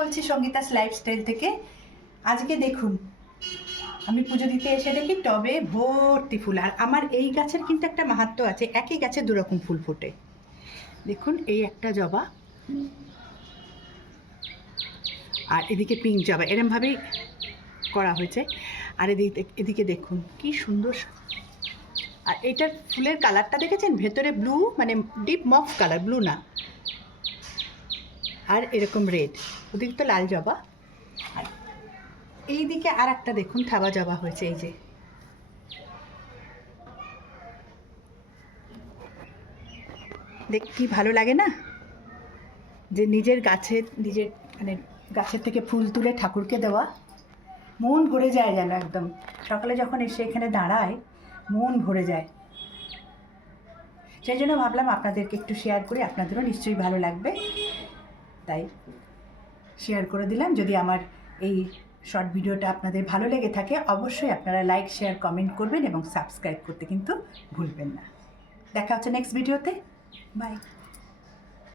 বলছি সঙ্গীতাস লাইফস্টাইল থেকে। আজকে দেখুন আমি পুজো দিতে এসে দেখি টবে ভর্তি ফুল। আর আমার এই গাছের কিন্তু একটা মাহাত্ম্য আছে, একই গাছে দুরকম ফুল ফোটে। দেখুন এই একটা জবা, আর এদিকে পিঙ্ক জবা, এরমভাবেই করা হয়েছে। আর এদিকে দেখুন কি সুন্দর। আর এইটার ফুলের কালারটা দেখেছেন, ভেতরে ব্লু, মানে ডিপ মফ কালার, ব্লু না, আর এরকম রেড। ওদিকে তো লাল জবা। আর এই দিকে আর একটা দেখুন থাবা জবা হয়েছে, এই যে। দেখ কি ভালো লাগে না, যে নিজের গাছের মানে গাছের থেকে ফুল তুলে ঠাকুরকে দেওয়া। মন ভরে যায় যেন একদম। সকালে যখন এসে এখানে দাঁড়ায় মন ভরে যায়। সেই জন্য ভাবলাম আপনাদেরকে একটু শেয়ার করি, আপনাদেরও নিশ্চয়ই ভালো লাগবে, তাই শেয়ার করে দিলাম। যদি আমার এই শর্ট ভিডিওটা আপনাদের ভালো লেগে থাকে, অবশ্যই আপনারা লাইক, শেয়ার, কমেন্ট করবেন এবং সাবস্ক্রাইব করতে কিন্তু ভুলবেন না। দেখা হচ্ছে নেক্সট ভিডিওতে। বাই।